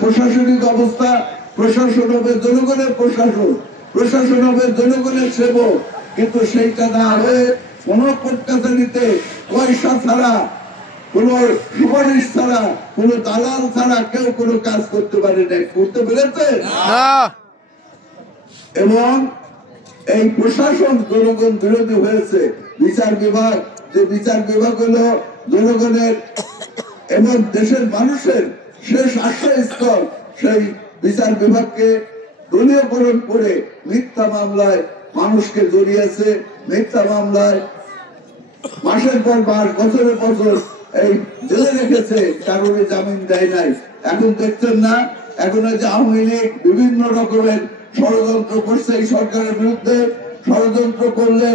প্রশাসনিক অবস্থা, প্রশাসন হবে জনগণের প্রশাসন, প্রশাসন হবে জনগণের সেবক, কিন্তু সেইটা না হয়ে কোন কোর্ট কাছারিতে পয়সা ছাড়া, কোন সুপারিশ ছাড়া, কোন দালাল ছাড়া কেউ কোনো কাজ করতে পারে না, করতে পেরেছে। এবং এই প্রশাসন জনগণ বিরোধী হয়েছে। বিচার বিভাগ, যে বিচার বিভাগ হলো জনগণের এবং দেশের মানুষের শেষ আশ্রয়স্থল, সেই বিচার বিভাগকে দলীয়করণ করে মিথ্যা মামলায় মানুষকে জড়িয়েছে, মিথ্যা মামলায় মাসের পর মাস, বছরের বছর এই জেলে রেখেছে, কারণে জামিন দেয় নাই। এখন দেখছেন না, এখন যে আওয়ামী লীগ বিভিন্ন রকমের ষড়যন্ত্র করছে এই সরকারের বিরুদ্ধে। ষড়যন্ত্র করলে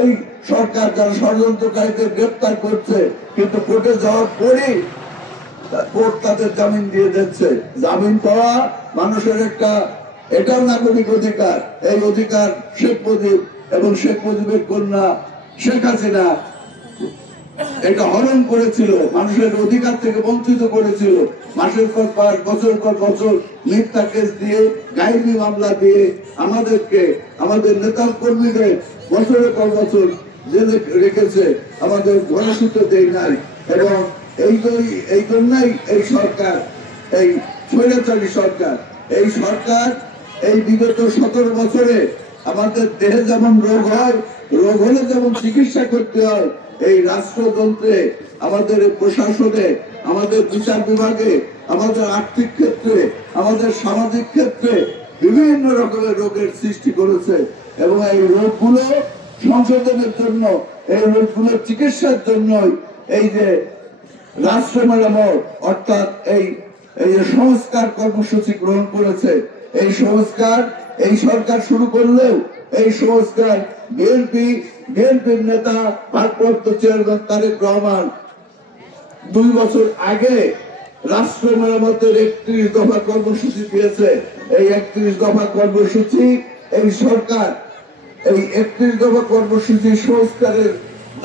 এই সরকার যারা ষড়যন্ত্রকারীদের গ্রেপ্তার করছে, কিন্তু কোর্টে যাওয়ার পরই কোর্ট তাদের জামিন দিয়ে দিচ্ছে। জামিন পাওয়া মানুষের একটা, এটাও নাগরিক অধিকার। এই অধিকার শেখ মুজিব এবং শেখ মুজিবের কন্যা শেখ হাসিনা এটা হরণ করেছিল, মানুষের অধিকার থেকে বঞ্চিত করেছিল। মাসের পর মাস, বছর পর বছর মিথ্যা কেস দিয়ে, গায়েবী মামলা দিয়ে আমাদেরকে, আমাদের নেতা কর্মীদের বছরের পর বছর জেলে রেখেছে, আমাদের ঘনসূত্র দেয় নাই। এবং এই জন্যই এই সরকার, এই স্বৈরাচারী সরকার, এই সরকার এই বিগত 17 বছরে আমাদের দেহে যেমন রোগ হয়, রোগ হলে যেমন চিকিৎসা করতে হয়, এই রাষ্ট্রযন্ত্রে, আমাদের প্রশাসনে, আমাদের বিচার বিভাগে, আমাদের আর্থিক ক্ষেত্রে, আমাদের সামাজিক ক্ষেত্রে বিভিন্ন রকমের রোগের সৃষ্টি করেছে। এবং এই রোগগুলো সংশোধনের জন্য, এই রোগগুলোর চিকিৎসার জন্যই এই যে রাষ্ট্র মেরামত, অর্থাৎ এই সংস্কার কর্মসূচি গ্রহণ করেছে। এই সংস্কার এই সরকার শুরু করলেও এই সংস্কার বিএনপির নেতা ভারপ্রাপ্ত চেয়ারম্যান তারেক রহমান 2 বছর আগে রাষ্ট্র মেরামতের 31 দফা কর্মসূচি দিয়েছে। এই 31 দফা কর্মসূচি এই সরকার, এই 31 দফা কর্মসূচি সংস্কারের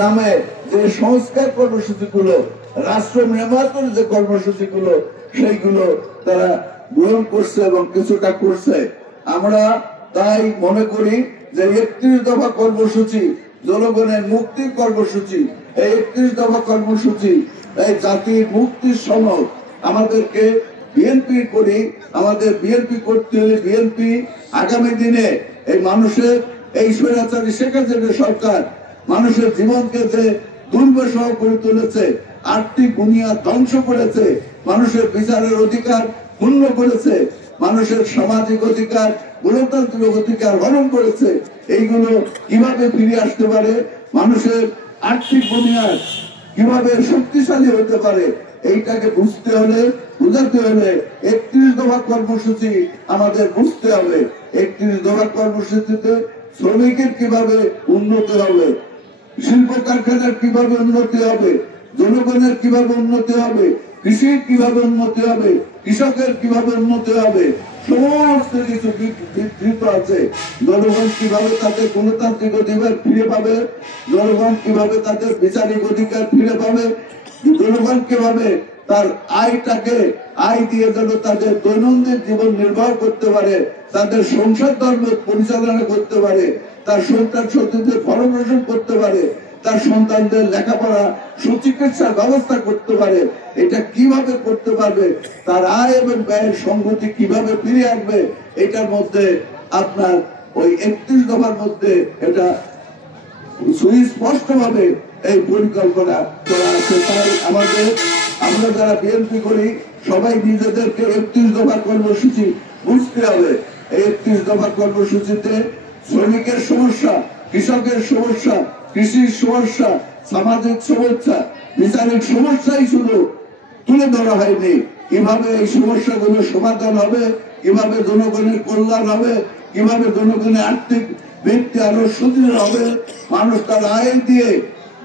নামে যে সংস্কার কর্মসূচিগুলো, রাষ্ট্র মেরামতের যে কর্মসূচিগুলো, সেইগুলো তারা গ্রহণ করছে এবং কিছুটা করছে। আমরা তাই মনে করি যে 31 দফা কর্মসূচি জনগণের মুক্তির কর্মসূচি। এই 31 দফা কর্মসূচি এই জাতির মুক্তির সনদ। আমাদেরকে বিএনপি করি, আমাদের বিএনপি করতে হলে বিএনপি আগামী দিনে এই মানুষের, এই স্বৈরাচারী শেখ হাসিনা সরকার মানুষের জীবনকে যে দুর্বিষহ করে তুলেছে, আর্থিক বুনিয়াদ ধ্বংস করেছে, মানুষের বিচারের অধিকার ক্ষুণ্ণ করেছে, মানুষের সামাজিক অধিকার, গণতান্ত্রিক অধিকার হরণ করেছে, এইগুলো কিভাবে ফিরে আসতে পারে, মানুষের আর্থিক বুনিয়াদ কিভাবে শক্তিশালী হতে পারে, এইটাকে বুঝতে হলে, বুঝাতে হলে 31 দফা কর্মসূচি আমাদের বুঝতে হবে। 31 দফা কর্মসূচিতে শ্রমিকের কিভাবে উন্নতি হবে, শিল্প কারখানার কিভাবে উন্নতি হবে, জনগণের কিভাবে উন্নতি হবে, কৃষির কিভাবে উন্নতি হবে, কৃষকের কিভাবে উন্নতি হবে, সমস্ত কিছু বিস্তৃত আছে। জনগণ কিভাবে তাদের গণতান্ত্রিক অধিকার ফিরে পাবে, জনগণ কিভাবে তাদের বিচারিক অধিকার ফিরে পাবে, জনগণ কিভাবে তার আয় দিয়ে যেন তাদের দৈনন্দিন জীবন নির্বাহ করতে পারে, তাদের সংসার ধর্ম পরিচালনা করতে পারে, তার সন্তান সন্ততিদের ভরণ পোষণ করতে পারে, তার সন্তানদের লেখাপড়া সুচিকিৎসার ব্যবস্থা করতে পারে। এটা কিভাবে করতে পারবে, তার আয় এবং ব্যয়ের সংগতি কিভাবে ফিরে আসবে, এটার মধ্যে আপনার ওই 31 দফার মধ্যে এটা সুস্পষ্ট ভাবে এই পরিকল্পনা করা আছে। তাই আমরা যারা বিএনপি করি সবাই নিজেদেরকে 31 দফা কর্মসূচি বুঝতে হবে। এই 31 দফা কর্মসূচিতে শ্রমিকের সমস্যা, কৃষকের সমস্যা, কৃষির সমস্যা, সামাজিক সমস্যা, বিচারিক সমস্যাই শুধু তুলে ধরা হয়নি। কিভাবে এই সমস্যাগুলো সমাধান হবে, কিভাবে জনগণের কল্যাণ হবে, কিভাবে জনগণের আর্থিক ভিত্তি আরো সুদৃঢ় হবে, মানুষ তার আয় দিয়ে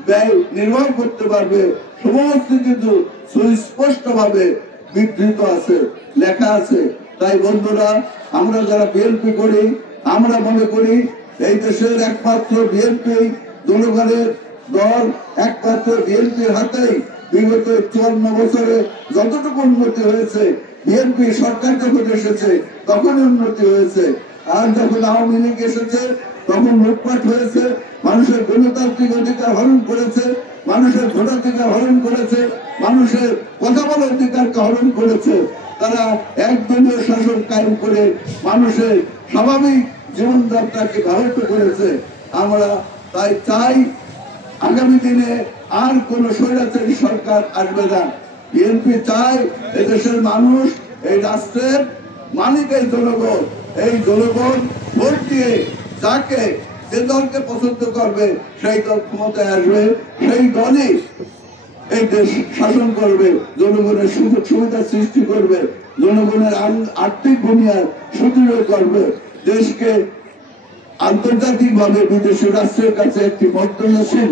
ব্যয় নির্বাহ করতে পারবে, সমস্ত কিছু সুস্পষ্ট ভাবে বিবৃত আছে, লেখা আছে। তাই বন্ধুরা, আমরা যারা বিএনপি করি, আমরা মনে করি এই দেশের একমাত্র বিএনপি জনগণের দল, একমাত্র বিএনপির হাতেই বিগত 54 বছরে যতটুকু উন্নতি হয়েছে বিএনপি সরকার যখন এসেছে তখনই উন্নতি হয়েছে। আর যখন আওয়ামী লীগ এসেছে তখন লুটপাট হয়েছে, মানুষের গণতান্ত্রিক অধিকার হরণ করেছে, মানুষের ভোটাধিকার হরণ করেছে, মানুষের কথা বলার অধিকারকে হরণ করেছে। তারা একদলীয় শাসন কায়েম করে মানুষের স্বাভাবিক জীবনযাত্রাকে ব্যাহত করেছে। আমরা তাই চাই আগামী দিনে আর কোন স্বৈরাচারী সরকার আসবে না। বিএনপি চায় এদেশের মানুষ, এই রাষ্ট্রের মালিক এই জনগণ, এই জনগণ ভোট দিয়ে যাকে যে দলকে পছন্দ করবে সেই দল ক্ষমতায় আসবে, সেই দলই এই দেশ শাসন করবে, জনগণের সুযোগ সুবিধা সৃষ্টি করবে, জনগণের আর্থিক বুনিয়াদ সুদৃঢ় করবে, দেশকে আন্তর্জাতিক ভাবে বিদেশি রাষ্ট্রের কাছে একটি মর্যাদাশীল